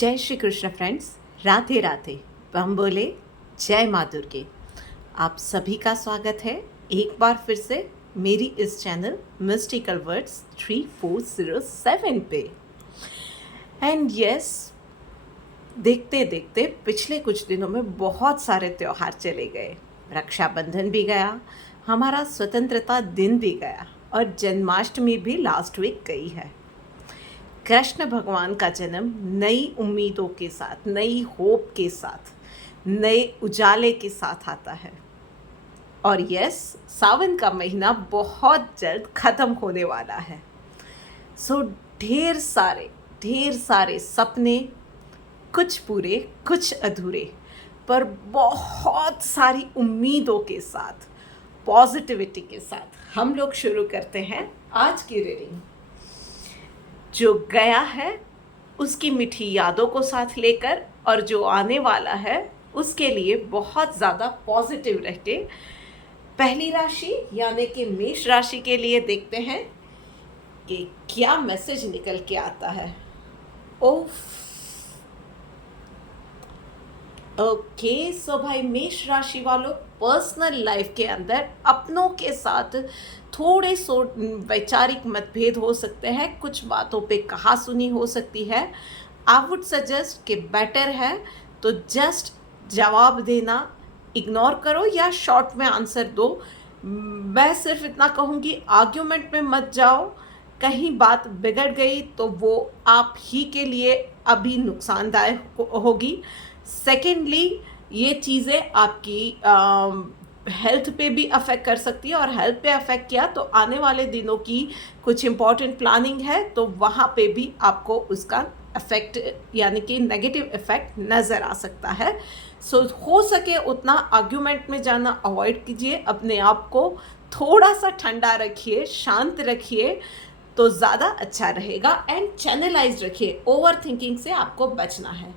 जय श्री कृष्ण फ्रेंड्स, राधे राधे। हम बोले जय माँ दुर्गे। आप सभी का स्वागत है एक बार फिर से मेरी इस चैनल मिस्टिकल वर्ड्स 3407 पे। एंड यस, देखते देखते पिछले कुछ दिनों में बहुत सारे त्यौहार चले गए। रक्षाबंधन भी गया, हमारा स्वतंत्रता दिन भी गया और जन्माष्टमी भी लास्ट वीक गई है। कृष्ण भगवान का जन्म नई उम्मीदों के साथ, नई होप के साथ, नए उजाले के साथ आता है। और यस, सावन का महीना बहुत जल्द ख़त्म होने वाला है। सो ढेर सारे सपने, कुछ पूरे कुछ अधूरे, पर बहुत सारी उम्मीदों के साथ, पॉजिटिविटी के साथ हम लोग शुरू करते हैं आज की रीडिंग। जो गया है उसकी मीठी यादों को साथ लेकर, और जो आने वाला है उसके लिए बहुत ज़्यादा पॉजिटिव रहते। पहली राशि यानी कि मेष राशि के लिए देखते हैं कि क्या मैसेज निकल के आता है। ओके, सो भाई मेष राशि वालों, पर्सनल लाइफ के अंदर अपनों के साथ थोड़े सो वैचारिक मतभेद हो सकते हैं, कुछ बातों पे कहा सुनी हो सकती है। आई वुड सजेस्ट कि बेटर है तो जस्ट जवाब देना इग्नोर करो या शॉर्ट में आंसर दो। मैं सिर्फ इतना कहूँगी, आर्ग्यूमेंट में मत जाओ। कहीं बात बिगड़ गई तो वो आप ही के लिए अभी नुकसानदायक होगी। सेकेंडली, ये चीज़ें आपकी हेल्थ पे भी अफेक्ट कर सकती है, और हेल्थ पे अफेक्ट किया तो आने वाले दिनों की कुछ इम्पॉर्टेंट प्लानिंग है तो वहाँ पे भी आपको उसका इफेक्ट यानी कि नेगेटिव इफेक्ट नज़र आ सकता है। सो हो सके उतना आर्ग्यूमेंट में जाना अवॉइड कीजिए। अपने आप को थोड़ा सा ठंडा रखिए, शांत रखिए तो ज़्यादा अच्छा रहेगा। एंड चैनलाइज रखिए, ओवर थिंकिंग से आपको बचना है।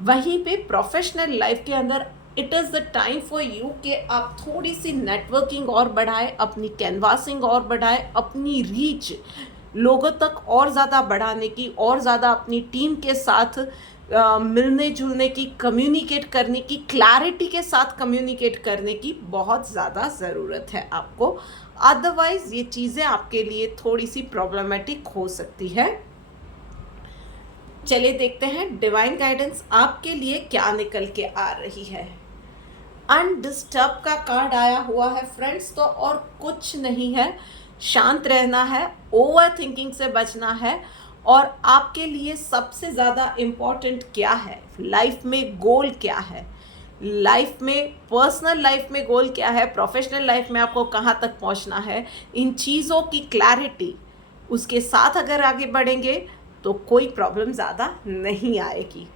वहीं पे प्रोफेशनल लाइफ के अंदर it is the time for you कि आप थोड़ी सी नेटवर्किंग और बढ़ाएं, अपनी कैनवासिंग और बढ़ाएं, अपनी रीच लोगों तक और ज़्यादा बढ़ाने की, और ज़्यादा अपनी टीम के साथ मिलने जुलने की, कम्युनिकेट करने की, क्लैरिटी के साथ कम्युनिकेट करने की बहुत ज़्यादा ज़रूरत है आपको। अदरवाइज़ ये चीज़ें आपके लिए थोड़ी सी प्रॉब्लमेटिक हो सकती है। चलिए देखते हैं डिवाइन गाइडेंस आपके लिए क्या निकल के आ रही है। अनडिस्टर्ब का कार्ड आया हुआ है फ्रेंड्स, तो और कुछ नहीं है। शांत रहना है, ओवर थिंकिंग से बचना है, और आपके लिए सबसे ज़्यादा इम्पॉर्टेंट क्या है, लाइफ में गोल क्या है, लाइफ में पर्सनल लाइफ में गोल क्या है, प्रोफेशनल लाइफ में आपको कहाँ तक पहुँचना है, इन चीज़ों की क्लैरिटी उसके साथ अगर आगे बढ़ेंगे तो कोई प्रॉब्लम ज़्यादा नहीं आएगी।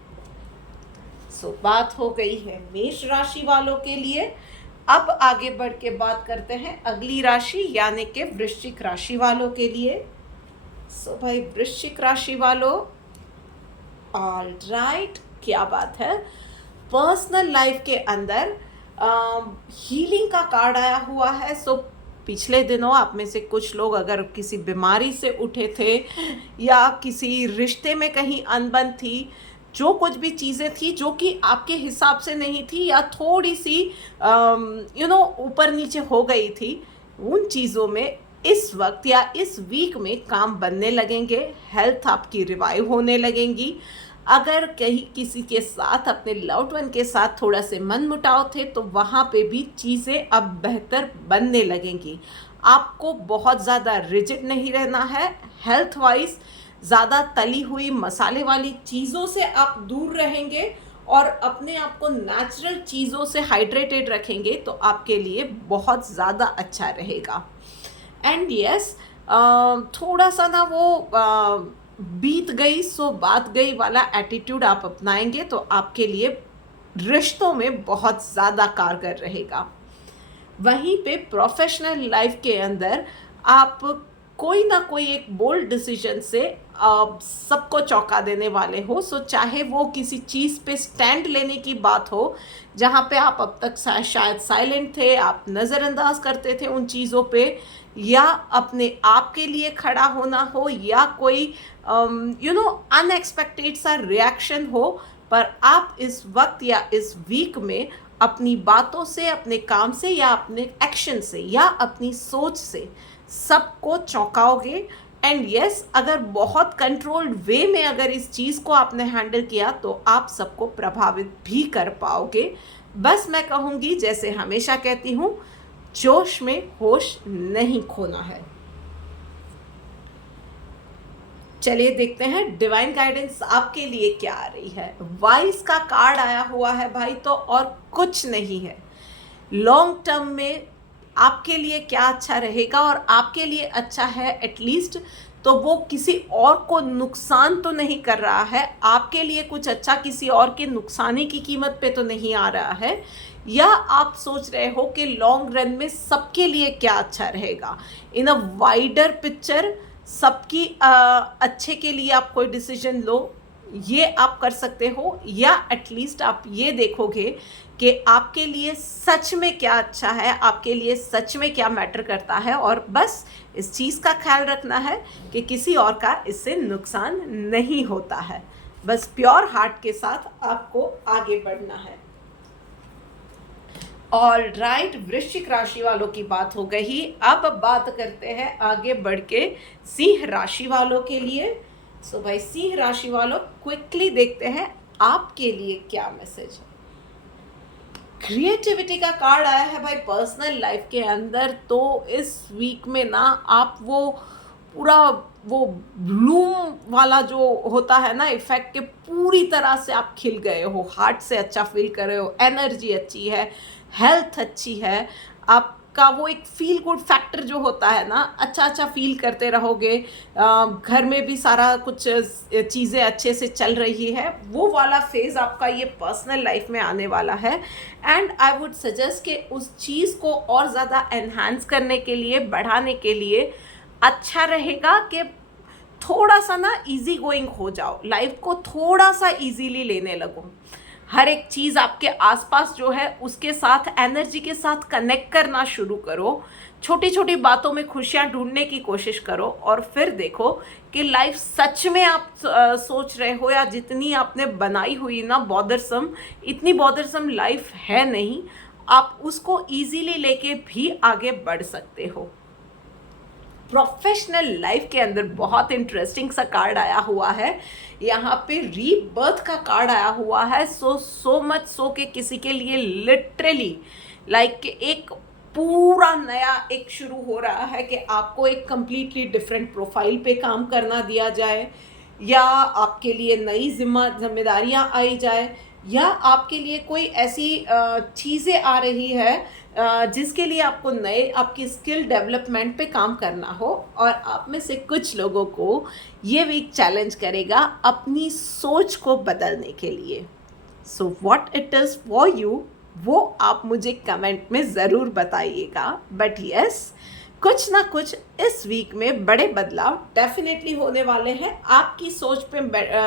सो बात हो गई है मेष राशि वालों के लिए। अब आगे बढ़ के बात करते हैं अगली राशि यानी कि वृश्चिक राशि वालों के लिए। सो भाई वृश्चिक राशि वालों, ऑल राइट, क्या बात है। पर्सनल लाइफ के अंदर हीलिंग का कार्ड आया हुआ है। सो पिछले दिनों आप में से कुछ लोग अगर किसी बीमारी से उठे थे या किसी रिश्ते में कहीं अनबन थी, जो कुछ भी चीज़ें थी जो कि आपके हिसाब से नहीं थी या थोड़ी सी ऊपर नीचे हो गई थी, उन चीज़ों में इस वक्त या इस वीक में काम बनने लगेंगे। हेल्थ आपकी रिवाइव होने लगेंगी। अगर कहीं किसी के साथ, अपने लव्ड वन के साथ थोड़ा से मनमुटाव थे तो वहाँ पे भी चीज़ें अब बेहतर बनने लगेंगी। आपको बहुत ज़्यादा रिजिड नहीं रहना है। हेल्थ वाइज ज़्यादा तली हुई मसाले वाली चीज़ों से आप दूर रहेंगे और अपने आप को नेचुरल चीज़ों से हाइड्रेटेड रखेंगे तो आपके लिए बहुत ज़्यादा अच्छा रहेगा। एंड यस, थोड़ा सा ना वो बीत गई सो बात गई वाला एटीट्यूड आप अपनाएंगे तो आपके लिए रिश्तों में बहुत ज़्यादा कारगर रहेगा। वहीं पे प्रोफेशनल लाइफ के अंदर आप कोई ना कोई एक बोल्ड डिसीजन से सबको चौंका देने वाले हो। सो चाहे वो किसी चीज़ पे स्टैंड लेने की बात हो जहाँ पे आप अब तक शायद साइलेंट थे, आप नज़रअंदाज करते थे उन चीज़ों पे, या अपने आप के लिए खड़ा होना हो, या कोई अनएक्सपेक्टेड सा रिएक्शन हो, पर आप इस वक्त या इस वीक में अपनी बातों से, अपने काम से, या अपने एक्शन से, या अपनी सोच से सबको चौंकाओगे। एंड यस, अगर बहुत कंट्रोल्ड वे में अगर इस चीज़ को आपने हैंडल किया तो आप सबको प्रभावित भी कर पाओगे। बस मैं कहूँगी, जैसे हमेशा कहती हूँ, जोश में होश नहीं खोना है। चलिए देखते हैं डिवाइन गाइडेंस आपके लिए क्या आ रही है। वाइस का कार्ड आया हुआ है भाई, तो और कुछ नहीं है। लॉन्ग टर्म में आपके लिए क्या अच्छा रहेगा, और आपके लिए अच्छा है एटलीस्ट, तो वो किसी और को नुकसान तो नहीं कर रहा है, आपके लिए कुछ अच्छा किसी और के नुकसानी की कीमत पे तो नहीं आ रहा है। या आप सोच रहे हो कि लॉन्ग रन में सबके लिए क्या अच्छा रहेगा, इन अ वाइडर पिक्चर सबकी अच्छे के लिए आप कोई डिसीजन लो, ये आप कर सकते हो। या एटलीस्ट आप ये देखोगे कि आपके लिए सच में क्या अच्छा है, आपके लिए सच में क्या मैटर करता है, और बस इस चीज़ का ख्याल रखना है कि किसी और का इससे नुकसान नहीं होता है। बस प्योर हार्ट के साथ आपको आगे बढ़ना है। ऑल राइट, वृश्चिक राशि वालों की बात हो गई। अब बात करते हैं आगे बढ़ के सिंह राशि वालों के लिए। सो भाई सिंह राशि वालों, क्विकली देखते हैं आपके लिए क्या मैसेज है। क्रिएटिविटी का कार्ड आया है भाई पर्सनल लाइफ के अंदर। तो इस वीक में ना आप वो पूरा वो ब्लूम वाला जो होता है ना इफेक्ट, के पूरी तरह से आप खिल गए हो, हार्ट से अच्छा फील कर रहे हो, एनर्जी अच्छी है, हेल्थ अच्छी है, आपका वो एक फील गुड फैक्टर जो होता है ना, अच्छा फील करते रहोगे। घर में भी सारा कुछ चीज़ें अच्छे से चल रही है, वो वाला फेज़ आपका ये पर्सनल लाइफ में आने वाला है। एंड आई वुड सजेस्ट कि उस चीज़ को और ज़्यादा एनहांस करने के लिए, बढ़ाने के लिए अच्छा रहेगा कि थोड़ा सा ना इजी गोइंग हो जाओ, लाइफ को थोड़ा सा इजीली लेने लगो। हर एक चीज़ आपके आसपास जो है उसके साथ, एनर्जी के साथ कनेक्ट करना शुरू करो। छोटी छोटी बातों में खुशियाँ ढूंढने की कोशिश करो, और फिर देखो कि लाइफ सच में आप सोच रहे हो, या जितनी आपने बनाई हुई ना बॉदरसम, इतनी बॉदरसम लाइफ है नहीं। आप उसको इजीली लेके भी आगे बढ़ सकते हो। प्रोफेशनल लाइफ के अंदर बहुत इंटरेस्टिंग सा कार्ड आया हुआ है। यहाँ पे रीबर्थ का कार्ड आया हुआ है। सो मच सो के किसी के लिए लिटरली लाइक एक पूरा नया एक शुरू हो रहा है कि आपको एक कंप्लीटली डिफरेंट प्रोफाइल पे काम करना दिया जाए, या आपके लिए नई जिम्मेदारियाँ आई जाए, या आपके लिए कोई ऐसी चीज़ें आ रही है जिसके लिए आपको नए आपकी स्किल डेवलपमेंट पे काम करना हो। और आप में से कुछ लोगों को ये वीक चैलेंज करेगा अपनी सोच को बदलने के लिए। So what it is for you, वो आप मुझे कमेंट में ज़रूर बताइएगा। बट यस, कुछ ना कुछ इस वीक में बड़े बदलाव डेफिनेटली होने वाले हैं। आपकी सोच पे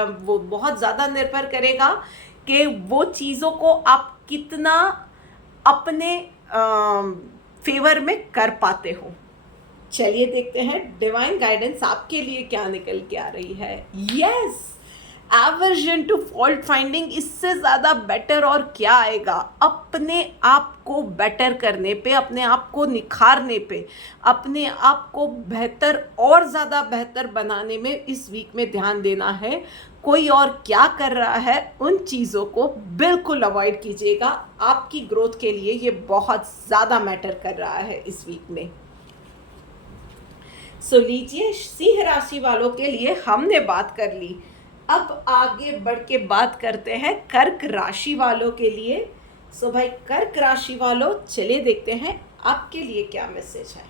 वो बहुत ज़्यादा निर्भर करेगा कि वो चीज़ों को आप कितना अपने फेवर में कर पाते हो। चलिए देखते हैं डिवाइन गाइडेंस आपके लिए क्या निकल के आ रही है। Yes, aversion to fault finding, इससे ज़्यादा बेटर और क्या आएगा। अपने आप को बेटर करने पे, अपने आप को निखारने पे, अपने आप को बेहतर और ज़्यादा बेहतर बनाने में इस वीक में ध्यान देना है। कोई और क्या कर रहा है उन चीज़ों को बिल्कुल अवॉइड कीजिएगा। आपकी ग्रोथ के लिए ये बहुत ज़्यादा मैटर कर रहा है इस वीक में। सो लीजिए, सिंह राशि वालों के लिए हमने बात कर ली। अब आगे बढ़ के बात करते हैं कर्क राशि वालों के लिए। सो भाई कर्क राशि वालों, चलिए देखते हैं आपके लिए क्या मैसेज है।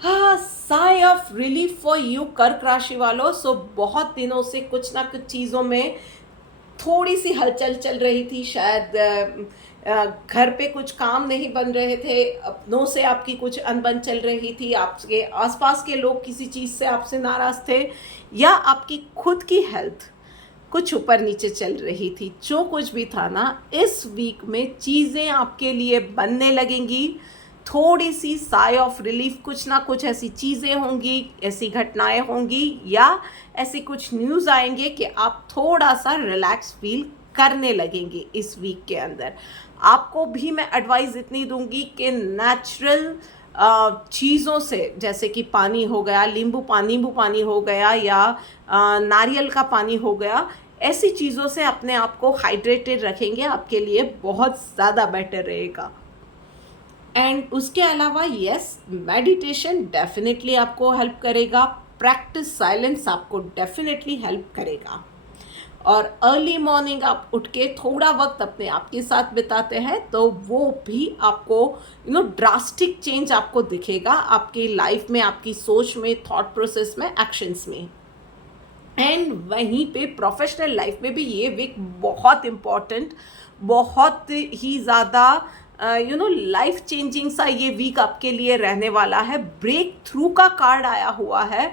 हाँ, sigh of relief for you कर्क राशि वालों। सो बहुत दिनों से कुछ ना कुछ चीज़ों में थोड़ी सी हलचल चल रही थी। शायद घर पे कुछ काम नहीं बन रहे थे, अपनों से आपकी कुछ अनबन चल रही थी, आपके आसपास के लोग किसी चीज़ से आपसे नाराज़ थे, या आपकी खुद की हेल्थ कुछ ऊपर नीचे चल रही थी। जो कुछ भी था ना, इस वीक में चीज़ें आपके लिए बनने लगेंगी। थोड़ी सी साय ऑफ रिलीफ, कुछ ना कुछ ऐसी चीज़ें होंगी, ऐसी घटनाएं होंगी या ऐसी कुछ न्यूज़ आएंगे कि आप थोड़ा सा रिलैक्स फील करने लगेंगे इस वीक के अंदर। आपको भी मैं एडवाइस इतनी दूंगी कि नेचुरल चीज़ों से, जैसे कि पानी हो गया, नींबू पानी हो गया, या नारियल का पानी हो गया, ऐसी चीज़ों से अपने आप को हाइड्रेटेड रखेंगे, आपके लिए बहुत ज़्यादा बेटर रहेगा। एंड उसके अलावा यस, मेडिटेशन डेफिनेटली आपको हेल्प करेगा, प्रैक्टिस साइलेंस आपको डेफिनेटली हेल्प करेगा। और अर्ली मॉर्निंग आप उठ के थोड़ा वक्त अपने आप के साथ बिताते हैं तो वो भी आपको ड्रास्टिक चेंज आपको दिखेगा आपकी लाइफ में, आपकी सोच में, थॉट प्रोसेस में, एक्शंस में। एंड वहीं पे प्रोफेशनल लाइफ में भी ये वीक बहुत इम्पॉर्टेंट, बहुत ही ज़्यादा लाइफ चेंजिंग सा ये वीक आपके लिए रहने वाला है। ब्रेक थ्रू का कार्ड आया हुआ है।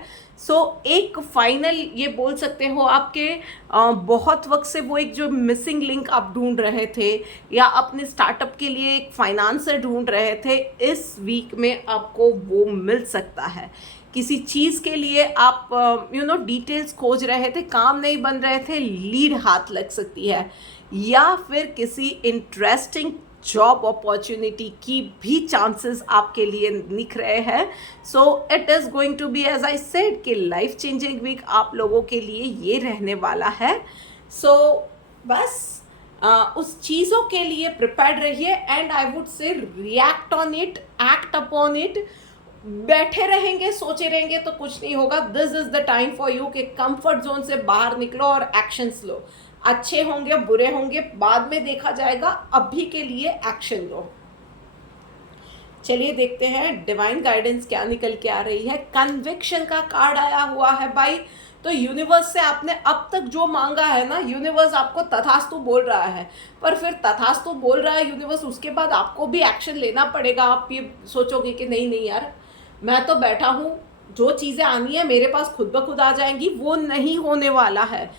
एक फाइनल ये बोल सकते हो आपके बहुत वक्त से वो एक जो मिसिंग लिंक आप ढूंढ रहे थे या अपने स्टार्टअप के लिए एक फाइनेंसर ढूंढ रहे थे, इस वीक में आपको वो मिल सकता है। किसी चीज़ के लिए आप डिटेल्स खोज रहे थे, काम नहीं बन रहे थे, लीड हाथ लग सकती है, या फिर किसी इंटरेस्टिंग जॉब अपॉर्चुनिटी की भी चांसेस आपके लिए दिख रहे हैं। It is going to be, as I said, कि लाइफ चेंजिंग वीक आप लोगों के लिए ये रहने वाला है। बस उस चीज़ों के लिए प्रिपेयर्ड रहिए and I would say react on it, act upon it. बैठे रहेंगे, सोचे रहेंगे तो कुछ नहीं होगा। This is the time for you कि कंफर्ट जोन से बाहर निकलो और एक्शंस लो। अच्छे होंगे, बुरे होंगे, बाद में देखा जाएगा, अभी के लिए एक्शन लो। चलिए देखते हैं डिवाइन गाइडेंस क्या निकल के आ रही है। कन्विक्शन का कार्ड आया हुआ है भाई। तो यूनिवर्स से आपने अब तक जो मांगा है ना, यूनिवर्स आपको तथास्तु बोल रहा है। पर फिर तथास्तु बोल रहा है यूनिवर्स, उसके बाद आपको भी एक्शन लेना पड़ेगा। आप ये सोचोगे कि नहीं नहीं यार, मैं तो बैठा हूँ, जो चीज़ें आनी है मेरे पास खुद ब खुद आ जाएंगी, वो नहीं होने वाला है।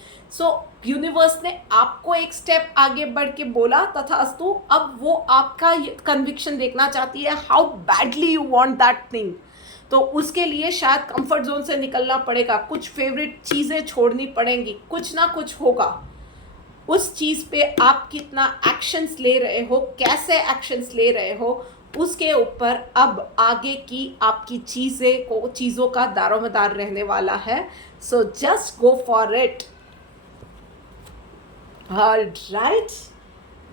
यूनिवर्स ने आपको एक स्टेप आगे बढ़ के बोला तथास्तु। अब वो आपका कन्विक्शन देखना चाहती है, how badly you want that thing. तो उसके लिए शायद कंफर्ट जोन से निकलना पड़ेगा, कुछ फेवरेट चीज़ें छोड़नी पड़ेंगी, कुछ ना कुछ होगा। उस चीज़ पे आप कितना एक्शंस ले रहे हो, कैसे एक्शंस ले रहे हो, उसके ऊपर अब आगे की आपकी चीज़ों का दारोमदार रहने वाला है। So just go for it. Alright,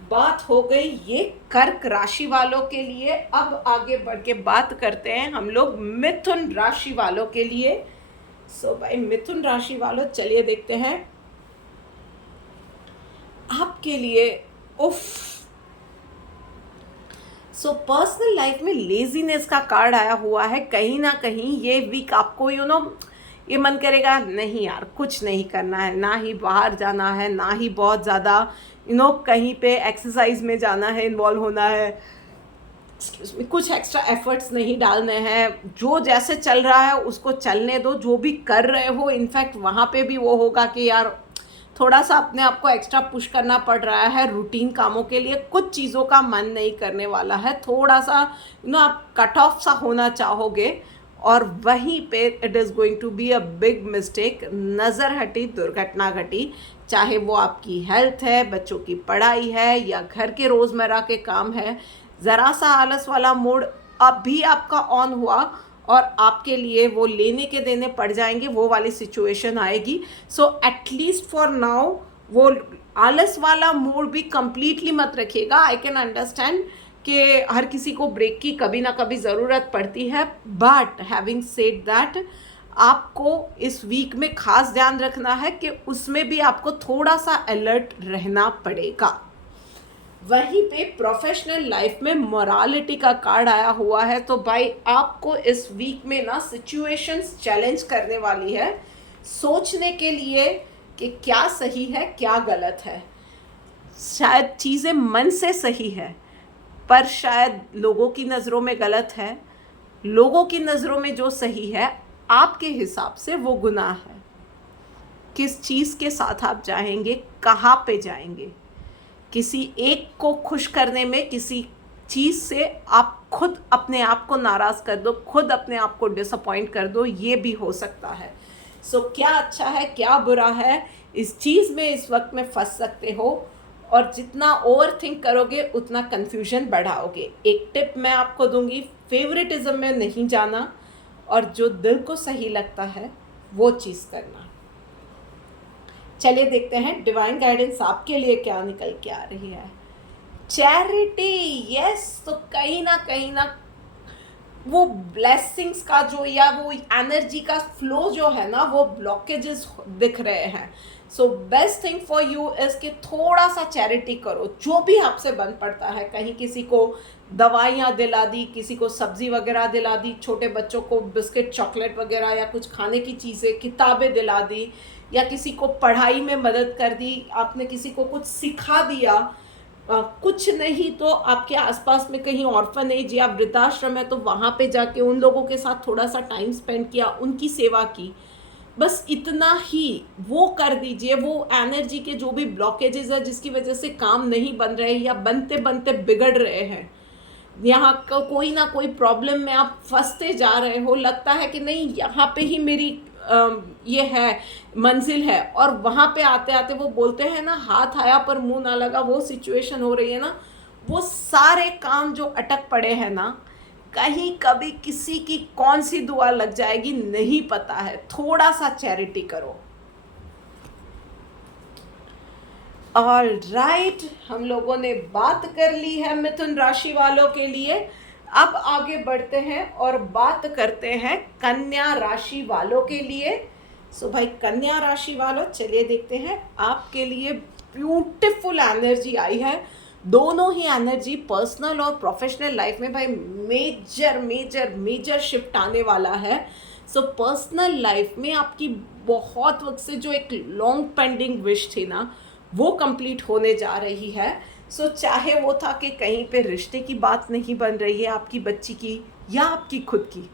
बात हो गई ये कर्क राशि वालों के लिए। अब आगे बढ़ के बात करते हैं हम लोग मिथुन राशि वालों के लिए। भाई मिथुन राशि वालों, चलिए देखते हैं आपके लिए। पर्सनल लाइफ में लेजीनेस का कार्ड आया हुआ है। कहीं ना कहीं ये वीक आपको ये मन करेगा नहीं यार, कुछ नहीं करना है, ना ही बाहर जाना है, ना ही बहुत ज़्यादा कहीं पे एक्सरसाइज में जाना है, इन्वॉल्व होना है, कुछ एक्स्ट्रा एफर्ट्स नहीं डालने हैं। जो जैसे चल रहा है उसको चलने दो। जो भी कर रहे हो, इनफैक्ट वहाँ पे भी वो होगा कि यार थोड़ा सा अपने आप को एक्स्ट्रा पुश करना पड़ रहा है रूटीन कामों के लिए। कुछ चीज़ों का मन नहीं करने वाला है, थोड़ा सा आप कट ऑफ सा होना चाहोगे, और वहीं पे it is going to be a big mistake. नज़र हटी, दुर्घटना घटी, चाहे वो आपकी हेल्थ है, बच्चों की पढ़ाई है, या घर के रोज़मर्रा के काम है। ज़रा सा आलस वाला मूड अब भी आपका ऑन हुआ और आपके लिए वो लेने के देने पड़ जाएंगे, वो वाली सिचुएशन आएगी। एटलीस्ट फॉर नाउ वो आलस वाला मूड भी कंप्लीटली मत रखिएगा। आई कैन अंडरस्टैंड कि हर किसी को ब्रेक की कभी ना कभी ज़रूरत पड़ती है, बट हैविंग सेड दैट, आपको इस वीक में खास ध्यान रखना है कि उसमें भी आपको थोड़ा सा अलर्ट रहना पड़ेगा। वहीं पे प्रोफेशनल लाइफ में मोरालिटी का कार्ड आया हुआ है। तो भाई आपको इस वीक में ना सिचुएशंस चैलेंज करने वाली है, सोचने के लिए कि क्या सही है क्या गलत है। शायद चीज़ें मन से सही है पर शायद लोगों की नज़रों में गलत है। लोगों की नज़रों में जो सही है आपके हिसाब से वो गुनाह है। किस चीज़ के साथ आप जाएंगे, कहाँ पे जाएंगे। किसी एक को खुश करने में, किसी चीज़ से आप खुद अपने आप को नाराज़ कर दो, खुद अपने आप को डिसअपॉइंट कर दो, ये भी हो सकता है। सो क्या अच्छा है क्या बुरा है, इस चीज़ में इस वक्त में फंस सकते हो, और जितना ओवर थिंक करोगे उतना कन्फ्यूजन बढ़ाओगे। एक टिप मैं आपको दूंगी, फेवरेटिज्म में नहीं जाना, और जो दिल को सही लगता है वो चीज़ करना। चलिए देखते हैं डिवाइन गाइडेंस आपके लिए क्या निकल के आ रही है। Charity, yes. तो कहीं ना वो ब्लेसिंग्स का जो, या वो एनर्जी का फ्लो जो है ना, वो ब्लॉकेजेस दिख रहे हैं। So best thing for you is कि थोड़ा सा चैरिटी करो, जो भी आपसे बन पड़ता है। कहीं किसी को दवाइयाँ दिला दी, किसी को सब्जी वगैरह दिला दी, छोटे बच्चों को बिस्किट चॉकलेट वगैरह या कुछ खाने की चीज़ें, किताबें दिला दी, या किसी को पढ़ाई में मदद कर दी, आपने किसी को कुछ सिखा दिया। कुछ नहीं तो आपके आसपास में कहीं ऑर्फनेज या वृद्धाश्रम है तो वहाँ पे जाके उन लोगों के साथ थोड़ा सा टाइम स्पेंड किया, उनकी सेवा की, बस इतना ही वो कर दीजिए। वो एनर्जी के जो भी ब्लॉकेजेस है जिसकी वजह से काम नहीं बन रहे या बनते बनते बिगड़ रहे हैं, यहाँ का कोई ना कोई प्रॉब्लम में आप फंसते जा रहे हो, लगता है कि नहीं यहाँ पे ही मेरी ये है मंजिल है, और वहाँ पे आते आते वो बोलते हैं ना, हाथ आया पर मुंह ना लगा, वो सिचुएशन हो रही है ना। वो सारे काम जो अटक पड़े हैं ना, कहीं कभी किसी की कौन सी दुआ लग जाएगी नहीं पता है। थोड़ा सा चैरिटी करो। ऑल राइट, हम लोगों ने बात कर ली है मिथुन राशि वालों के लिए। अब आगे बढ़ते हैं और बात करते हैं कन्या राशि वालों के लिए। सो भाई कन्या राशि वालों, चलिए देखते हैं आपके लिए ब्यूटीफुल एनर्जी आई है। दोनों ही एनर्जी पर्सनल और प्रोफेशनल लाइफ में भाई मेजर मेजर मेजर शिफ्ट आने वाला है। सो पर्सनल लाइफ में आपकी बहुत वक्त से जो एक लॉन्ग पेंडिंग विश थी ना, वो कंप्लीट होने जा रही है। सो चाहे वो था कि कहीं पे रिश्ते की बात नहीं बन रही है आपकी बच्ची की या आपकी खुद की,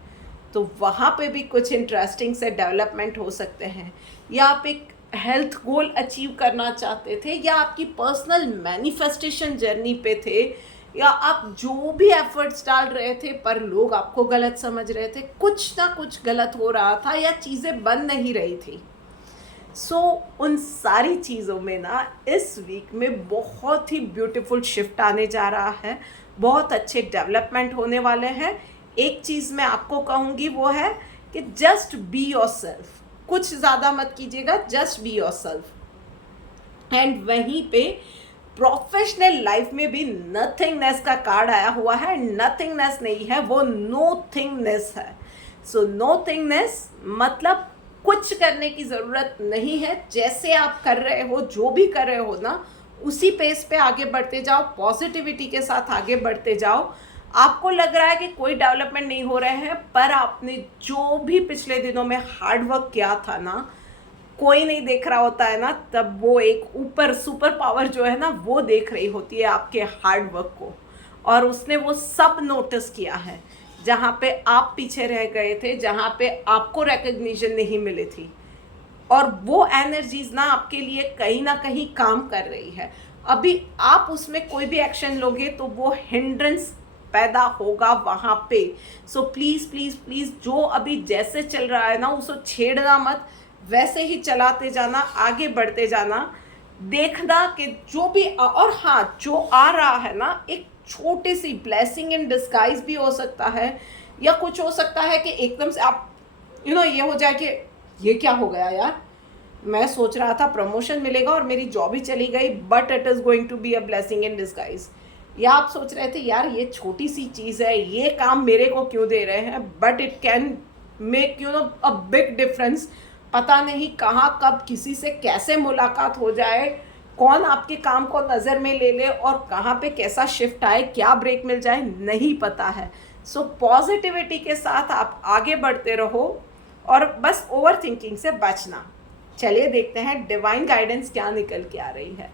तो वहाँ पे भी कुछ इंटरेस्टिंग से डेवलपमेंट हो सकते हैं। या आप एक हेल्थ गोल अचीव करना चाहते थे, या आपकी पर्सनल मैनिफेस्टेशन जर्नी पे थे, या आप जो भी एफर्ट्स डाल रहे थे पर लोग आपको गलत समझ रहे थे, कुछ ना कुछ गलत हो रहा था या चीज़ें बन नहीं रही थी। सो उन सारी चीज़ों में ना इस वीक में बहुत ही ब्यूटीफुल शिफ्ट आने जा रहा है, बहुत अच्छे डेवलपमेंट होने वाले हैं। एक चीज़ मैं आपको कहूँगी वो है कि जस्ट बी योरसेल्फ, कुछ ज़्यादा मत कीजिएगा, जस्ट बी योरसेल्फ। एंड वहीं पे प्रोफेशनल लाइफ में भी नथिंगनेस का कार्ड आया हुआ है। नथिंगनेस नहीं है, वो नोथिंगनेस है। सो नोथिंगनेस मतलब कुछ करने की ज़रूरत नहीं है, जैसे आप कर रहे हो, जो भी कर रहे हो ना, उसी पेस पे आगे बढ़ते जाओ, पॉजिटिविटी के साथ आगे बढ़ते जाओ। आपको लग रहा है कि कोई डेवलपमेंट नहीं हो रहे हैं, पर आपने जो भी पिछले दिनों में हार्ड वर्क किया था ना, कोई नहीं देख रहा होता है ना, तब वो एक ऊपर सुपर पावर जो है ना, वो देख रही होती है आपके हार्ड वर्क को, और उसने वो सब नोटिस किया है। जहाँ पे आप पीछे रह गए थे, जहाँ पे आपको रिकग्निशन नहीं मिली थी, और वो एनर्जीज ना आपके लिए कहीं ना कहीं काम कर रही है। अभी आप उसमें कोई भी एक्शन लोगे तो वो हिंड्रेंस पैदा होगा वहाँ पे। सो प्लीज़ प्लीज़ प्लीज़, जो अभी जैसे चल रहा है ना, उसको छेड़ना मत, वैसे ही चलाते जाना, आगे बढ़ते जाना। देखना कि जो भी और हाँ, जो आ रहा है ना, एक छोटी सी ब्लेसिंग इन डिस्गाइज भी हो सकता है, या कुछ हो सकता है कि एकदम से आप ये हो जाए कि ये क्या हो गया यार, मैं सोच रहा था प्रमोशन मिलेगा और मेरी जॉब ही चली गई, but it is going to be a blessing in disguise. या आप सोच रहे थे यार ये छोटी सी चीज़ है, ये काम मेरे को क्यों दे रहे हैं, but it can make a big difference. पता नहीं कहाँ कब किसी से कैसे मुलाकात हो जाए, कौन आपके काम को नज़र में ले ले, और कहाँ पे कैसा शिफ्ट आए, क्या ब्रेक मिल जाए, नहीं पता है। सो पॉजिटिविटी के साथ आप आगे बढ़ते रहो, और बस ओवर थिंकिंग से बचना। चलिए देखते हैं डिवाइन गाइडेंस क्या निकल के आ रही है।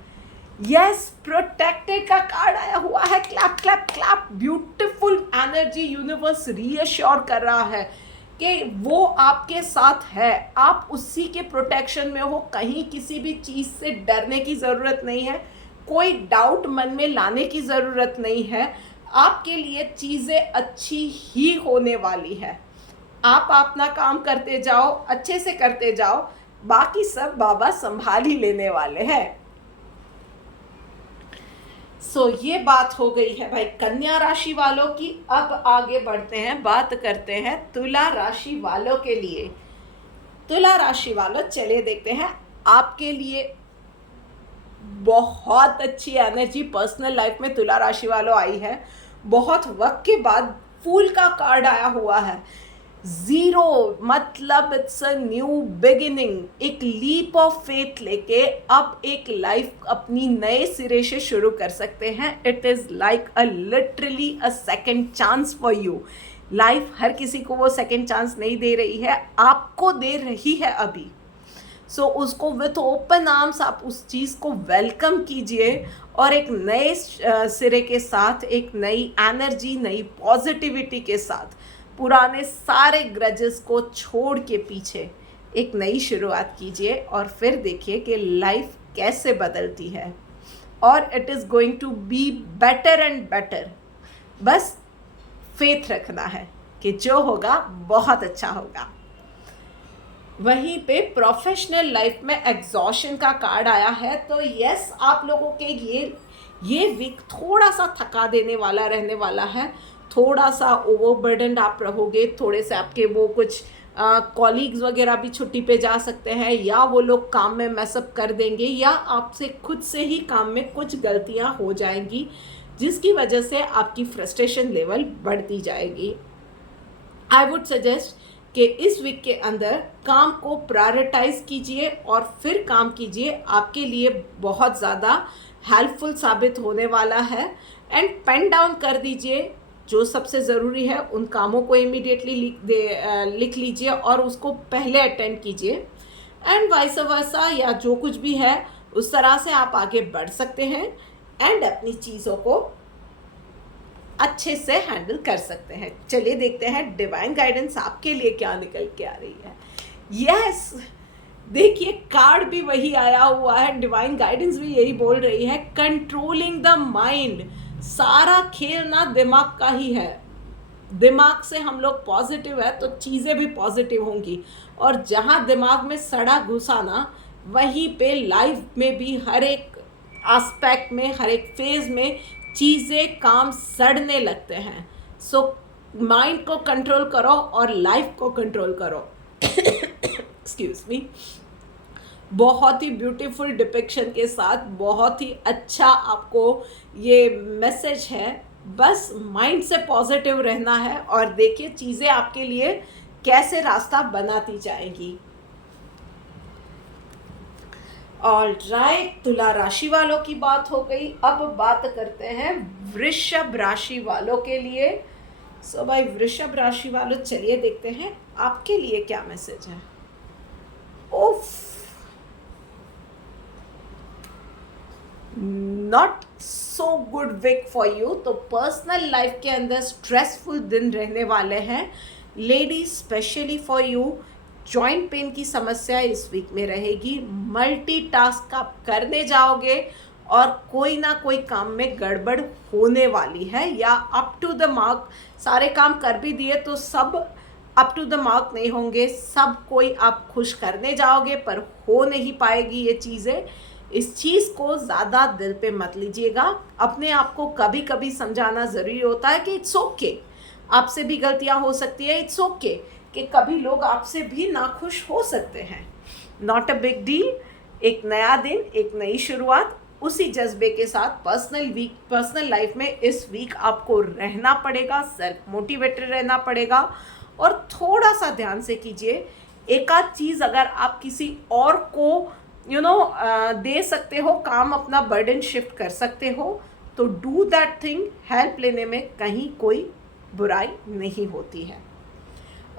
यस, प्रोटेक्टेड का कार्ड आया हुआ है। Clap clap clap, beautiful energy universe reassure कर रहा है कि वो आपके साथ है, आप उसी के प्रोटेक्शन में हो। कहीं किसी भी चीज़ से डरने की ज़रूरत नहीं है, कोई डाउट मन में लाने की ज़रूरत नहीं है। आपके लिए चीज़ें अच्छी ही होने वाली है। आप अपना काम करते जाओ, अच्छे से करते जाओ, बाकी सब बाबा संभाल ही लेने वाले हैं। ये बात हो गई है भाई कन्या राशि वालों की। अब आगे बढ़ते हैं, बात करते हैं तुला राशि वालों के लिए। तुला राशि वालों, चलिए देखते हैं आपके लिए बहुत अच्छी एनर्जी पर्सनल लाइफ में तुला राशि वालों आई है। बहुत वक्त के बाद फूल का कार्ड आया हुआ है। जीरो मतलब इट्स अ न्यू बिगिनिंग, एक लीप ऑफ फेथ लेके अब एक लाइफ अपनी नए सिरे से शुरू कर सकते हैं। It is like a literally a second chance for you. Life हर किसी को वो सेकंड चांस नहीं दे रही है, आपको दे रही है अभी। उसको विथ ओपन आर्म्स आप उस चीज़ को वेलकम कीजिए और एक नए सिरे के साथ, एक नई एनर्जी, नई पॉजिटिविटी के साथ पुराने सारे ग्रजेस को छोड़ के पीछे एक नई शुरुआत कीजिए और फिर देखिए कि लाइफ कैसे बदलती है। और it is going to be better and better. बस फेथ रखना है कि जो होगा बहुत अच्छा होगा। वहीं पे प्रोफेशनल लाइफ में एग्जॉशन का कार्ड आया है। तो यस, आप लोगों के ये वीक थोड़ा सा थका देने वाला रहने वाला है। थोड़ा सा ओवरबर्डन आप रहोगे, थोड़े से आपके वो कुछ कॉलीग्स वगैरह भी छुट्टी पे जा सकते हैं, या वो लोग काम में मैसअप कर देंगे, या आपसे खुद से ही काम में कुछ गलतियां हो जाएंगी जिसकी वजह से आपकी फ्रस्ट्रेशन लेवल बढ़ती जाएगी। आई वुड सजेस्ट कि इस वीक के अंदर काम को प्रायोरिटाइज कीजिए और फिर काम कीजिए, आपके लिए बहुत ज़्यादा हेल्पफुल साबित होने वाला है। एंड पेन डाउन कर दीजिए जो सबसे ज़रूरी है, उन कामों को इमीडिएटली लिख लीजिए और उसको पहले अटेंड कीजिए। एंड वाइस वर्सा, या जो कुछ भी है उस तरह से आप आगे बढ़ सकते हैं एंड अपनी चीज़ों को अच्छे से हैंडल कर सकते हैं। चलिए देखते हैं डिवाइन गाइडेंस आपके लिए क्या निकल के आ रही है। यस, देखिए कार्ड भी वही आया हुआ है, डिवाइन गाइडेंस भी यही बोल रही है, कंट्रोलिंग द माइंड। सारा खेल ना दिमाग का ही है। दिमाग से हम लोग पॉजिटिव है तो चीज़ें भी पॉजिटिव होंगी, और जहाँ दिमाग में सड़ा घुसा ना, वहीं पे लाइफ में भी हर एक एस्पेक्ट में, हर एक फेज में चीज़ें, काम सड़ने लगते हैं। माइंड को कंट्रोल करो और लाइफ को कंट्रोल करो। Excuse me. बहुत ही ब्यूटीफुल डिपिक्शन के साथ बहुत ही अच्छा आपको ये मैसेज है। बस माइंड से पॉजिटिव रहना है और देखिए चीज़ें आपके लिए कैसे रास्ता बनाती जाएंगी। ऑलराइट, तुला राशि वालों की बात हो गई। अब बात करते हैं वृषभ राशि वालों के लिए। भाई वृषभ राशि वालों, चलिए देखते हैं आपके लिए क्या मैसेज है। ओफ, not so good week for you. तो पर्सनल लाइफ के अंदर स्ट्रेसफुल दिन रहने वाले हैं। Ladies specially for you, joint pain की समस्या इस वीक में रहेगी। मल्टीटास्क आप करने जाओगे और कोई ना कोई काम में गड़बड़ होने वाली है, या अप टू द मार्क सारे काम कर भी दिए तो सब अप टू द मार्क नहीं होंगे। सब कोई आप खुश करने जाओगे पर हो नहीं पाएगी ये चीज़ें। इस चीज़ को ज़्यादा दिल पे मत लीजिएगा। अपने आप को कभी कभी समझाना ज़रूरी होता है कि इट्स ओके, आपसे भी गलतियाँ हो सकती है। इट्स ओके कि कभी लोग आपसे भी नाखुश हो सकते हैं। Not a big deal. एक नया दिन, एक नई शुरुआत, उसी जज्बे के साथ पर्सनल लाइफ में इस वीक आपको रहना पड़ेगा, सेल्फ मोटिवेटेड रहना पड़ेगा और थोड़ा सा ध्यान से कीजिए। एक आध चीज़ अगर आप किसी और को दे सकते हो, काम अपना बर्डन शिफ्ट कर सकते हो, तो डू दैट थिंग। हेल्प लेने में कहीं कोई बुराई नहीं होती है।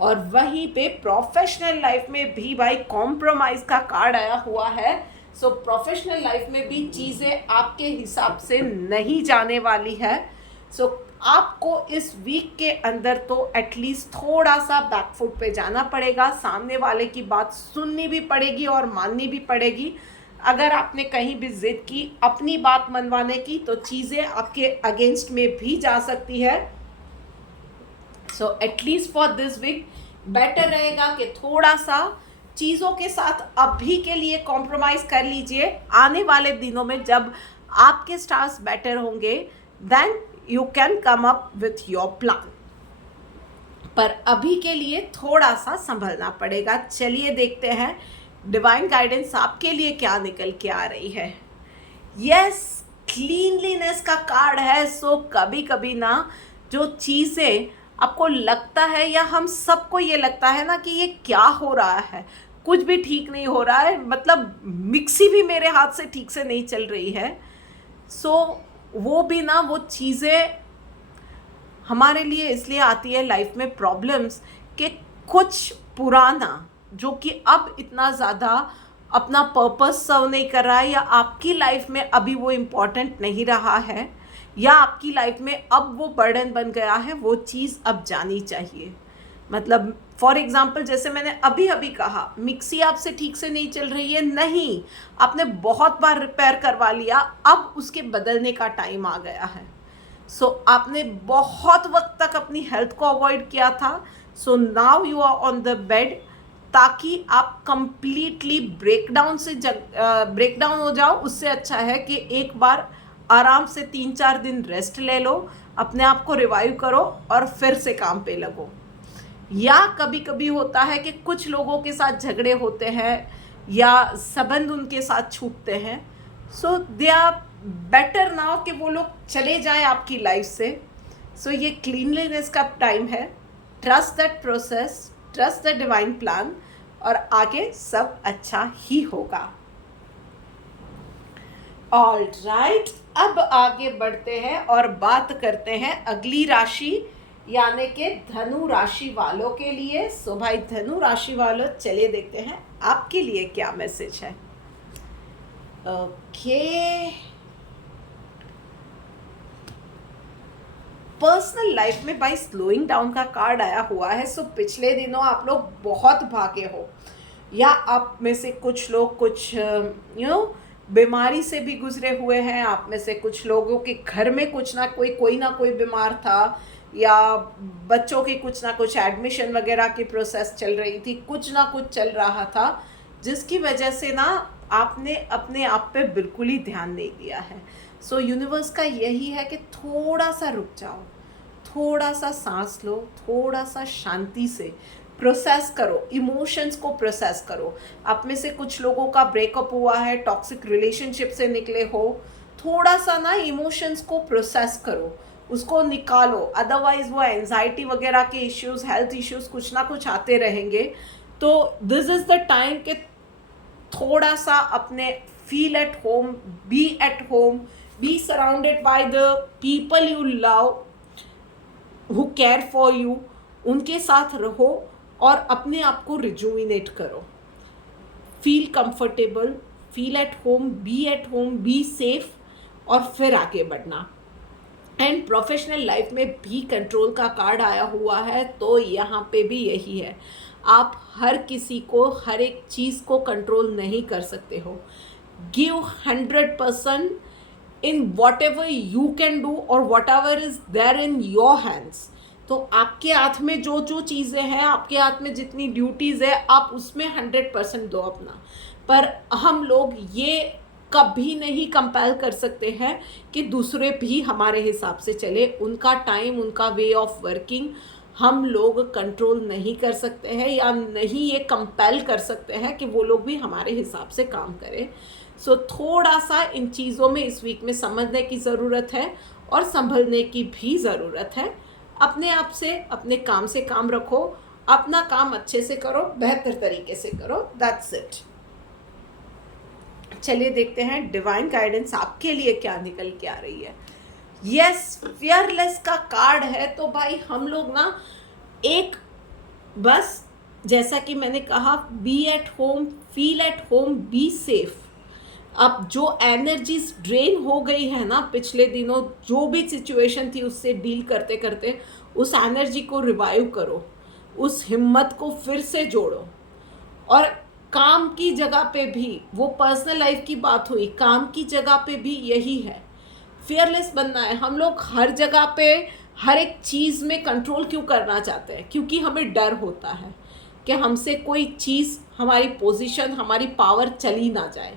और वहीं पे प्रोफेशनल लाइफ में भी भाई कॉम्प्रोमाइज़ का कार्ड आया हुआ है। प्रोफेशनल लाइफ में भी चीज़ें आपके हिसाब से नहीं जाने वाली है। आपको इस वीक के अंदर तो एटलीस्ट थोड़ा सा बैकफुट पे जाना पड़ेगा। सामने वाले की बात सुननी भी पड़ेगी और माननी भी पड़ेगी। अगर आपने कहीं भी जिद की अपनी बात मनवाने की तो चीज़ें आपके अगेंस्ट में भी जा सकती है। So at least for this week better रहेगा कि थोड़ा सा चीज़ों के साथ अभी के लिए कॉम्प्रोमाइज़ कर लीजिए। आने वाले दिनों में जब आपके स्टार्स बेटर होंगे then you can come up with your plan, पर अभी के लिए थोड़ा सा संभलना पड़ेगा। चलिए देखते हैं डिवाइन गाइडेंस आपके लिए क्या निकल के आ रही है। यस, क्लीनलीनेस का कार्ड है। सो कभी कभी ना जो चीज़ें आपको लगता है या हम सबको ये लगता है ना कि ये क्या हो रहा है, कुछ भी ठीक नहीं हो रहा है, मतलब मिक्सी भी मेरे हाथ से ठीक से नहीं चल रही है। सो वो भी ना वो चीज़ें हमारे लिए इसलिए आती है लाइफ में प्रॉब्लम्स कि कुछ पुराना जो कि अब इतना ज़्यादा अपना पर्पस सर्व नहीं कर रहा है या आपकी लाइफ में अभी वो इम्पॉर्टेंट नहीं रहा है या आपकी लाइफ में अब वो बर्डन बन गया है, वो चीज़ अब जानी चाहिए। मतलब फॉर एग्जाम्पल जैसे मैंने अभी अभी कहा मिक्सी आपसे ठीक से नहीं चल रही है, नहीं, आपने बहुत बार रिपेयर करवा लिया, अब उसके बदलने का टाइम आ गया है। सो आपने बहुत वक्त तक अपनी हेल्थ को अवॉइड किया था। So now you are on the bed, ताकि आप कंप्लीटली ब्रेकडाउन हो जाओ। उससे अच्छा है कि एक बार आराम से 3-4 दिन रेस्ट ले लो, अपने आप को रिवाइव करो और फिर से काम पे लगो। या कभी कभी होता है कि कुछ लोगों के साथ झगड़े होते हैं या संबंध उनके साथ छूटते हैं। सो दे आर बेटर नाउ कि वो लोग चले जाएं आपकी लाइफ से। सो ये क्लीनलीनेस का टाइम है। Trust that process, trust the divine plan, और आगे सब अच्छा ही होगा। ऑल राइट, अब आगे बढ़ते हैं और बात करते हैं अगली राशि यानी कि धनु राशि वालों के लिए। सो भाई धनु राशि वालों, चलिए देखते हैं आपके लिए क्या मैसेज है। ओके, पर्सनल लाइफ में भाई स्लोइंग डाउन का कार्ड आया हुआ है। सो पिछले दिनों आप लोग बहुत भागे हो या आप में से कुछ लोग कुछ बीमारी से भी गुजरे हुए हैं। आप में से कुछ लोगों के घर में कुछ ना कोई बीमार था या बच्चों की कुछ ना कुछ एडमिशन वगैरह की प्रोसेस चल रही थी, कुछ ना कुछ चल रहा था जिसकी वजह से ना आपने अपने आप पे बिल्कुल ही ध्यान नहीं दिया है। सो यूनिवर्स का यही है कि थोड़ा सा रुक जाओ, थोड़ा सा सांस लो, थोड़ा सा शांति से प्रोसेस करो, इमोशंस को प्रोसेस करो। आप में से कुछ लोगों का ब्रेकअप हुआ है, टॉक्सिक रिलेशनशिप से निकले हो, थोड़ा सा ना इमोशंस को प्रोसेस करो, उसको निकालो। अदरवाइज वो एंजाइटी वगैरह के इश्यूज, हेल्थ इश्यूज कुछ ना कुछ आते रहेंगे। तो दिस इज़ द टाइम कि थोड़ा सा अपने feel at home, be at home, be surrounded by the people you love who care for you, उनके साथ रहो और अपने आप को रिजुविनेट करो। Feel comfortable, feel at home, be safe, और फिर आगे बढ़ना। एंड प्रोफेशनल लाइफ में भी कंट्रोल का कार्ड आया हुआ है, तो यहाँ पे भी यही है, आप हर किसी को हर एक चीज़ को कंट्रोल नहीं कर सकते हो। Give 100% in whatever you can do और whatever is there in your hands. तो आपके हाथ में जो जो चीज़ें हैं, आपके हाथ में जितनी ड्यूटीज़ है, आप उसमें 100% दो अपना। पर हम लोग ये कभी नहीं कंपेल कर सकते हैं कि दूसरे भी हमारे हिसाब से चले। उनका टाइम, उनका वे ऑफ वर्किंग हम लोग कंट्रोल नहीं कर सकते हैं या नहीं ये कंपेल कर सकते हैं कि वो लोग भी हमारे हिसाब से काम करें। सो थोड़ा सा इन चीज़ों में इस वीक में समझने की ज़रूरत है और संभलने की भी ज़रूरत है। अपने आप से, अपने काम से काम रखो, अपना काम अच्छे से करो, बेहतर तरीके से करो, दैट्स इट। चलिए देखते हैं डिवाइन गाइडेंस आपके लिए क्या निकल के आ रही है। यस, फियरलेस का कार्ड है। तो भाई हम लोग ना एक बस जैसा कि मैंने कहा, be at home, feel at home, be safe. अब जो एनर्जीज ड्रेन हो गई है ना पिछले दिनों, जो भी सिचुएशन थी उससे डील करते करते, उस एनर्जी को रिवाइव करो, उस हिम्मत को फिर से जोड़ो और काम की जगह पे भी, वो पर्सनल लाइफ की बात हुई, काम की जगह पे भी यही है, फियरलेस बनना है। हम लोग हर जगह पे हर एक चीज़ में कंट्रोल क्यों करना चाहते हैं? क्योंकि हमें डर होता है कि हमसे कोई चीज़, हमारी पोजीशन, हमारी पावर चली ना जाए।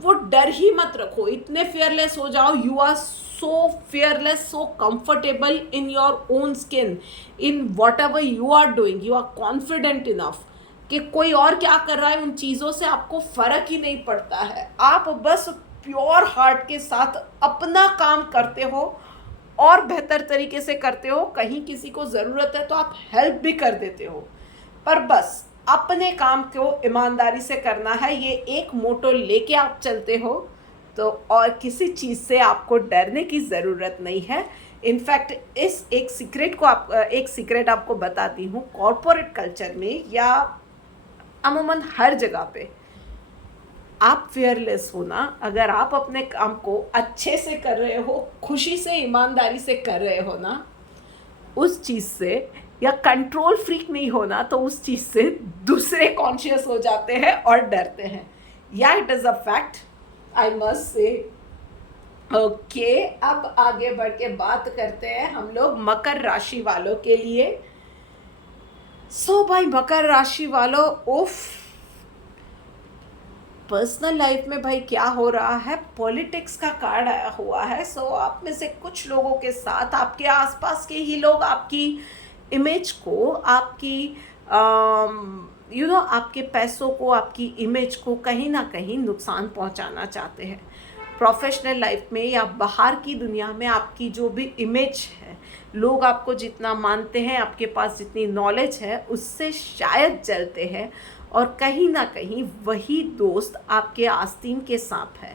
वो डर ही मत रखो, इतने फियरलेस हो जाओ, you are so fearless, so comfortable in your own skin, in whatever you are doing, you are confident enough कि कोई और क्या कर रहा है उन चीज़ों से आपको फ़र्क ही नहीं पड़ता है। आप बस प्योर हार्ट के साथ अपना काम करते हो और बेहतर तरीके से करते हो। कहीं किसी को ज़रूरत है तो आप हेल्प भी कर देते हो, पर बस अपने काम को ईमानदारी से करना है। ये एक मोटो लेके आप चलते हो तो और किसी चीज़ से आपको डरने की ज़रूरत नहीं है। इनफैक्ट इस एक सीक्रेट आपको बताती हूँ, कॉरपोरेट कल्चर में या अमूमन हर जगह पे आप फियरलेस हो ना, अगर आप अपने काम को अच्छे से कर रहे हो, खुशी से, ईमानदारी से कर रहे हो ना, उस चीज़ से, या कंट्रोल फ्रीक नहीं होना, तो उस चीज़ से दूसरे कॉन्शियस हो जाते हैं और डरते हैं। या it is a fact, I must say. Okay, अब आगे बढ़ के बात करते हैं हम लोग मकर राशि वालों के लिए। सो भाई मकर राशि वालों, उफ, पर्सनल लाइफ में भाई क्या हो रहा है, पॉलिटिक्स का कार्ड आया हुआ है। सो आप में से कुछ लोगों के साथ, आपके आसपास के ही लोग आपकी इमेज को, आपकी आपके पैसों को, आपकी इमेज को कहीं ना कहीं नुकसान पहुंचाना चाहते हैं। प्रोफेशनल लाइफ में या बाहर की दुनिया में आपकी जो भी इमेज है, लोग आपको जितना मानते हैं, आपके पास जितनी नॉलेज है, उससे शायद जलते हैं। और कहीं ना कहीं वही दोस्त आपके आस्तीन के सांप है,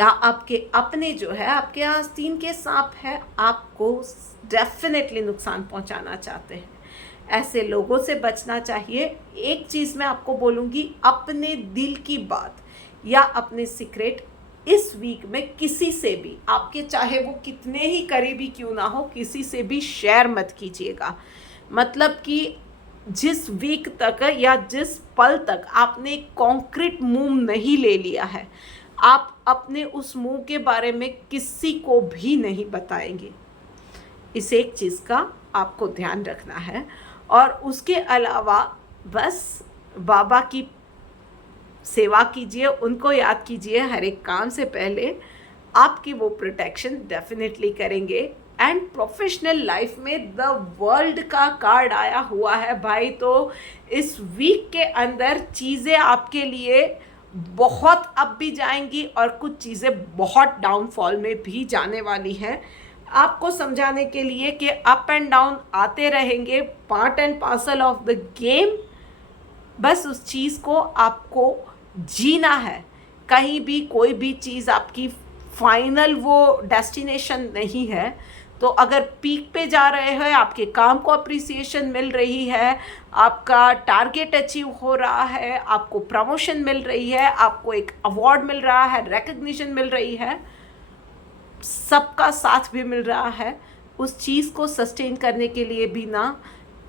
या आपके अपने जो है आपके आस्तीन के सांप है, आपको डेफिनेटली नुकसान पहुंचाना चाहते हैं। ऐसे लोगों से बचना चाहिए। एक चीज़ मैं आपको बोलूँगी, अपने दिल की बात या अपने सीक्रेट इस वीक में किसी से भी, आपके चाहे वो कितने ही करीबी क्यों ना हो, किसी से भी शेयर मत कीजिएगा। मतलब कि जिस वीक तक या जिस पल तक आपने कॉन्क्रीट मूव नहीं ले लिया है, आप अपने उस मूव के बारे में किसी को भी नहीं बताएंगे। इस एक चीज़ का आपको ध्यान रखना है। और उसके अलावा बस बाबा की सेवा कीजिए, उनको याद कीजिए हर एक काम से पहले, आपकी वो प्रोटेक्शन डेफिनेटली करेंगे। एंड प्रोफेशनल लाइफ में द वर्ल्ड का कार्ड आया हुआ है भाई, तो इस वीक के अंदर चीज़ें आपके लिए बहुत अप भी जाएंगी और कुछ चीज़ें बहुत डाउनफॉल में भी जाने वाली हैं। आपको समझाने के लिए कि अप एंड डाउन आते रहेंगे, part and parcel of the game. बस उस चीज़ को आपको जीना है। कहीं भी कोई भी चीज़ आपकी फाइनल वो डेस्टिनेशन नहीं है। तो अगर पीक पे जा रहे हैं, आपके काम को अप्रिसिएशन मिल रही है, आपका टारगेट अचीव हो रहा है, आपको प्रमोशन मिल रही है, आपको एक अवार्ड मिल रहा है, रिकग्निशन मिल रही है, सबका साथ भी मिल रहा है, उस चीज़ को सस्टेन करने के लिए भी ना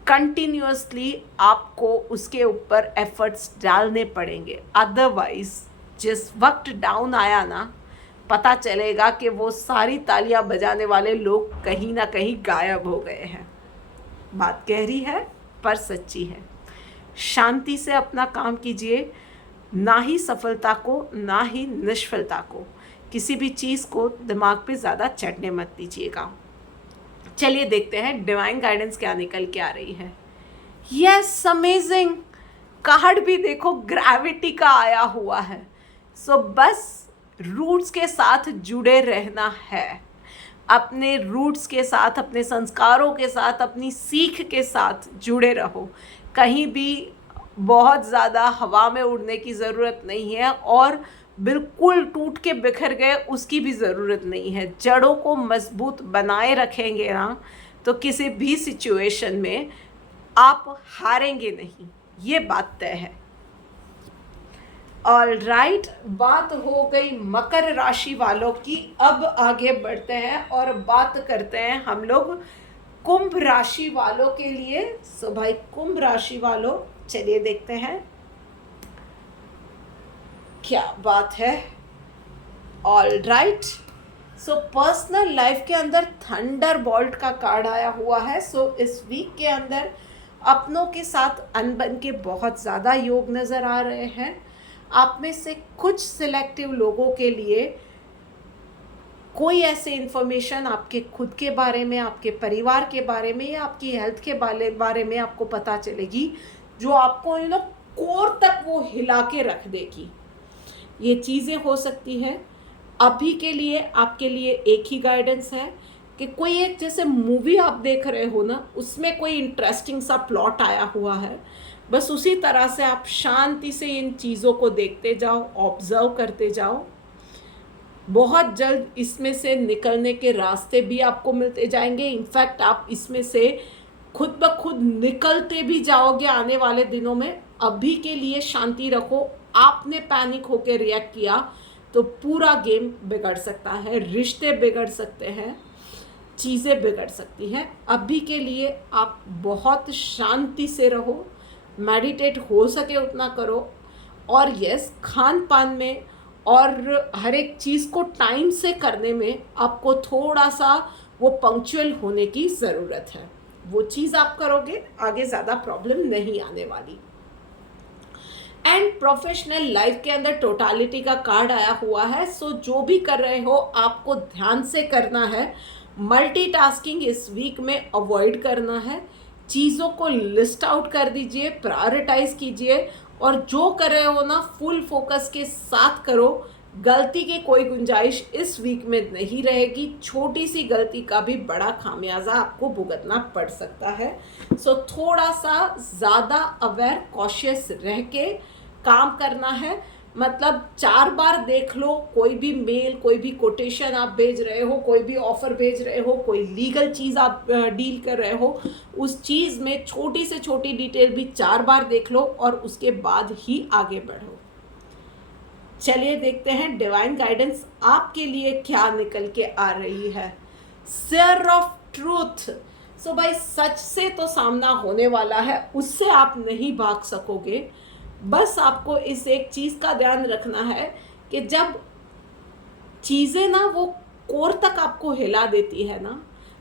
कंटिन्यूअसली आपको उसके ऊपर एफर्ट्स डालने पड़ेंगे। अदरवाइज जिस वक्त डाउन आया ना, पता चलेगा कि वो सारी तालियां बजाने वाले लोग कहीं ना कहीं गायब हो गए हैं। बात गहरी है पर सच्ची है। शांति से अपना काम कीजिए, ना ही सफलता को ना ही निष्फलता को, किसी भी चीज़ को दिमाग पे ज़्यादा चढ़ने मत दीजिएगा। चलिए देखते हैं डिवाइन गाइडेंस क्या निकल के आ रही है। यस, अमेजिंग कार्ड भी देखो, ग्रेविटी का आया हुआ है। सो बस रूट्स के साथ जुड़े रहना है, अपने रूट्स के साथ, अपने संस्कारों के साथ, अपनी सीख के साथ जुड़े रहो। कहीं भी बहुत ज़्यादा हवा में उड़ने की ज़रूरत नहीं है और बिल्कुल टूट के बिखर गए उसकी भी ज़रूरत नहीं है। जड़ों को मजबूत बनाए रखेंगे ना, तो किसी भी सिचुएशन में आप हारेंगे नहीं, ये बात तय है। ऑल राइट, बात हो गई मकर राशि वालों की। अब आगे बढ़ते हैं और बात करते हैं हम लोग कुंभ राशि वालों के लिए। सो भाई कुंभ राशि वालों, चलिए देखते हैं क्या बात है। All right, so personal life के अंदर थंडर बोल्ट का कार्ड आया हुआ है। सो इस वीक के अंदर अपनों के साथ अनबन के बहुत ज़्यादा योग नज़र आ रहे हैं। आप में से कुछ सिलेक्टिव लोगों के लिए कोई ऐसे इन्फॉर्मेशन आपके खुद के बारे में, आपके परिवार के बारे में या आपकी हेल्थ के बारे में आपको पता चलेगी, जो आपको कोर तक वो हिला के रख देगी। ये चीज़ें हो सकती हैं। अभी के लिए आपके लिए एक ही गाइडेंस है कि कोई एक जैसे मूवी आप देख रहे हो ना, उसमें कोई इंटरेस्टिंग सा प्लॉट आया हुआ है, बस उसी तरह से आप शांति से इन चीज़ों को देखते जाओ, ऑब्जर्व करते जाओ। बहुत जल्द इसमें से निकलने के रास्ते भी आपको मिलते जाएंगे। इनफैक्ट आप इसमें से खुद ब खुद निकलते भी जाओगे आने वाले दिनों में। अभी के लिए शांति रखो। आपने पैनिक होकर रिएक्ट किया तो पूरा गेम बिगड़ सकता है, रिश्ते बिगड़ सकते हैं, चीज़ें बिगड़ सकती हैं। अभी के लिए आप बहुत शांति से रहो, मेडिटेट हो सके उतना करो, और यस, खान पान में और हर एक चीज़ को टाइम से करने में आपको थोड़ा सा वो पंक्चुअल होने की ज़रूरत है। वो चीज़ आप करोगे, आगे ज़्यादा प्रॉब्लम नहीं आने वाली। एंड प्रोफेशनल लाइफ के अंदर टोटालिटी का कार्ड आया हुआ है। सो जो भी कर रहे हो आपको ध्यान से करना है। मल्टीटास्किंग इस वीक में अवॉइड करना है। चीज़ों को लिस्ट आउट कर दीजिए, प्रायोरिटाइज कीजिए, और जो कर रहे हो ना फुल फोकस के साथ करो। गलती की कोई गुंजाइश इस वीक में नहीं रहेगी। छोटी सी गलती का भी बड़ा खामियाजा आपको भुगतना पड़ सकता है। सो थोड़ा सा ज़्यादा अवेयर, कॉशियस रह के काम करना है। मतलब 4 बार देख लो, कोई भी मेल, कोई भी कोटेशन आप भेज रहे हो, कोई भी ऑफ़र भेज रहे हो, कोई लीगल चीज़ आप डील कर रहे हो, उस चीज़ में छोटी से छोटी डिटेल भी 4 बार देख लो और उसके बाद ही आगे बढ़ो। चलिए देखते हैं डिवाइन गाइडेंस आपके लिए क्या निकल के आ रही है। Share of truth. सो भाई, सच से तो सामना होने वाला है, उससे आप नहीं भाग सकोगे। बस आपको इस एक चीज़ का ध्यान रखना है कि जब चीज़ें ना वो कोर तक आपको हिला देती है ना,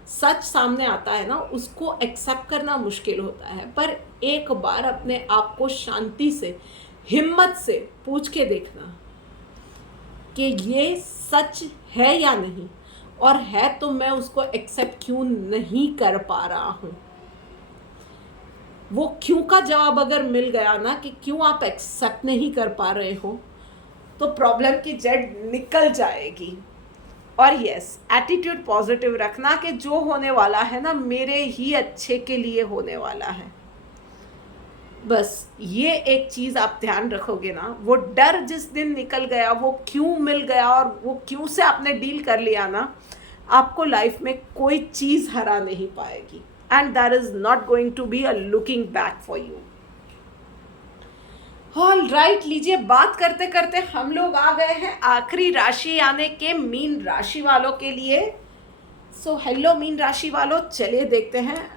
सच सामने आता है ना, उसको एक्सेप्ट करना मुश्किल होता है। पर एक बार अपने आप को शांति से, हिम्मत से पूछ के देखना कि ये सच है या नहीं, और है तो मैं उसको एक्सेप्ट क्यों नहीं कर पा रहा हूँ। वो क्यों का जवाब अगर मिल गया ना कि क्यों आप एक्सेप्ट नहीं कर पा रहे हो, तो प्रॉब्लम की जड़ निकल जाएगी। और यस, एटीट्यूड पॉजिटिव रखना कि जो होने वाला है ना मेरे ही अच्छे के लिए होने वाला है। बस ये एक चीज़ आप ध्यान रखोगे ना, वो डर जिस दिन निकल गया, वो क्यों मिल गया और वो क्यों से आपने डील कर लिया ना, आपको लाइफ में कोई चीज़ हरा नहीं पाएगी। And that is not going to be a looking back for you. All right, लीजिए, बात करते करते हम लोग आ गए हैं आखिरी राशि यानी के मीन राशि वालों के लिए। सो हेलो मीन राशि वालों, चलिए देखते हैं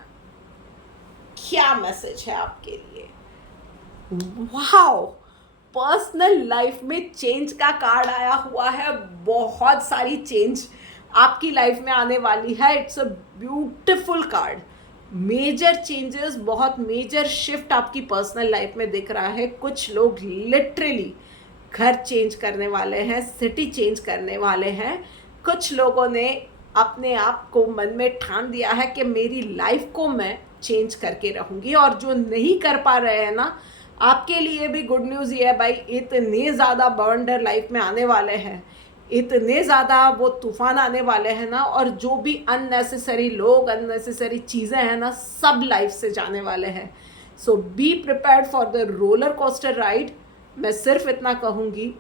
क्या मैसेज है आपके लिए। वाओ, पर्सनल लाइफ में चेंज का कार्ड आया हुआ है। बहुत सारी चेंज आपकी लाइफ में आने वाली है। It's a beautiful card. Major changes, बहुत मेजर शिफ्ट आपकी पर्सनल लाइफ में दिख रहा है। कुछ लोग लिटरली घर चेंज करने वाले हैं, सिटी चेंज करने वाले हैं। कुछ लोगों ने अपने आप को मन में ठान दिया है कि मेरी लाइफ को मैं चेंज करके रहूँगी। और जो नहीं कर पा रहे हैं ना, आपके लिए भी गुड न्यूज़ ये है भाई, इतने ज़्यादा बवंडर लाइफ में आने वाले हैं, इतने ज़्यादा वो तूफान आने वाले हैं ना, और जो भी अननेसेसरी लोग, अननेसेसरी चीज़ें हैं ना, सब लाइफ से जाने वाले हैं। So be prepared for the roller coaster ride. मैं सिर्फ इतना कहूँगी,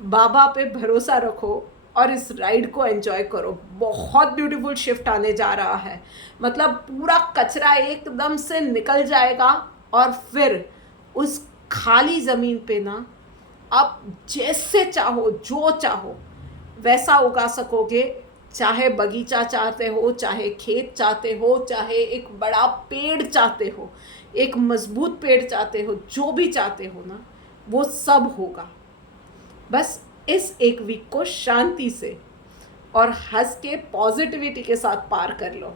बाबा पे भरोसा रखो और इस राइड को एंजॉय करो। बहुत ब्यूटीफुल शिफ्ट आने जा रहा है। मतलब पूरा कचरा एकदम से निकल जाएगा और फिर उस खाली ज़मीन पे ना आप जैसे चाहो, जो चाहो वैसा उगा सकोगे। चाहे बगीचा चाहते हो, चाहे खेत चाहते हो, चाहे एक बड़ा पेड़ चाहते हो, एक मजबूत पेड़ चाहते हो, जो भी चाहते हो ना, वो सब होगा। बस इस एक वीक को शांति से और हंस के पॉजिटिविटी के साथ पार कर लो।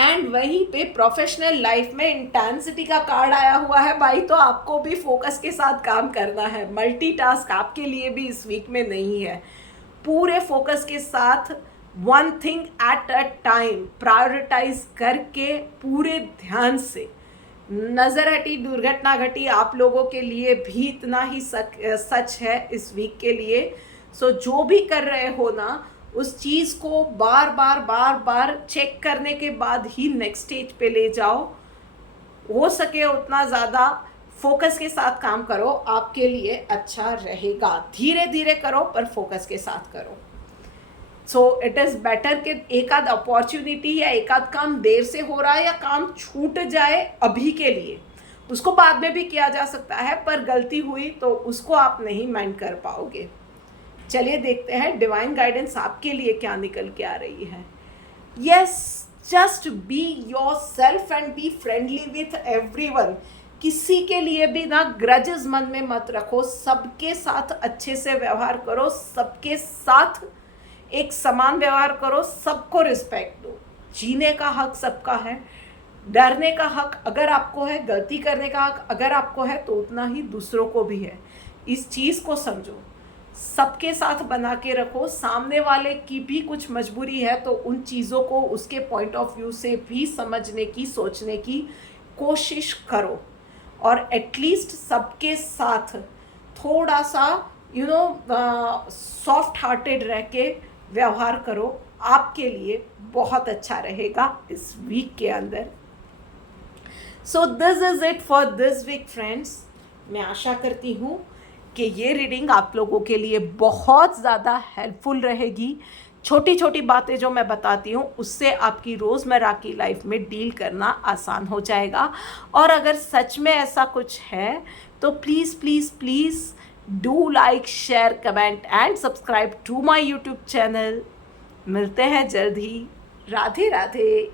एंड वहीं पे प्रोफेशनल लाइफ में इंटेंसिटी का कार्ड आया हुआ है भाई, तो आपको भी फोकस के साथ काम करना है। मल्टीटास्क आपके लिए भी इस वीक में नहीं है। पूरे फोकस के साथ one thing at a time prioritise करके पूरे ध्यान से। नज़र हटी दुर्घटना घटी आप लोगों के लिए भी इतना ही सच है इस वीक के लिए। सो जो भी कर रहे हो ना, उस चीज़ को बार बार चेक करने के बाद ही नेक्स्ट स्टेज पे ले जाओ। हो सके उतना ज़्यादा फोकस के साथ काम करो, आपके लिए अच्छा रहेगा। धीरे धीरे करो पर फोकस के साथ करो। सो इट इज़ बेटर कि एक आध अपॉर्चुनिटी या एक आध काम देर से हो रहा है या काम छूट जाए अभी के लिए, उसको बाद में भी किया जा सकता है, पर गलती हुई तो उसको आप नहीं माइंड कर पाओगे। चलिए देखते हैं डिवाइन गाइडेंस आपके लिए क्या निकल के आ रही है। Yes, just be your self and be friendly with everyone. किसी के लिए भी ना ग्रजेस मन में मत रखो, सबके साथ अच्छे से व्यवहार करो, सबके साथ एक समान व्यवहार करो, सबको रिस्पेक्ट दो। जीने का हक सबका है, डरने का हक अगर आपको है, गलती करने का हक अगर आपको है, तो उतना ही दूसरों को भी है। इस चीज़ को समझो, सबके साथ बना के रखो। सामने वाले की भी कुछ मजबूरी है तो उन चीज़ों को उसके पॉइंट ऑफ व्यू से भी समझने की, सोचने की कोशिश करो। और एटलीस्ट सबके साथ थोड़ा सा सॉफ्ट हार्टेड रह के व्यवहार करो, आपके लिए बहुत अच्छा रहेगा इस वीक के अंदर। So this is it for this week friends. मैं आशा करती हूँ कि ये रीडिंग आप लोगों के लिए बहुत ज़्यादा हेल्पफुल रहेगी। छोटी छोटी बातें जो मैं बताती हूँ उससे आपकी रोज़मर्रा की लाइफ में डील करना आसान हो जाएगा। और अगर सच में ऐसा कुछ है तो please please please do like, share, comment and subscribe to my YouTube channel. मिलते हैं जल्द ही। राधे राधे।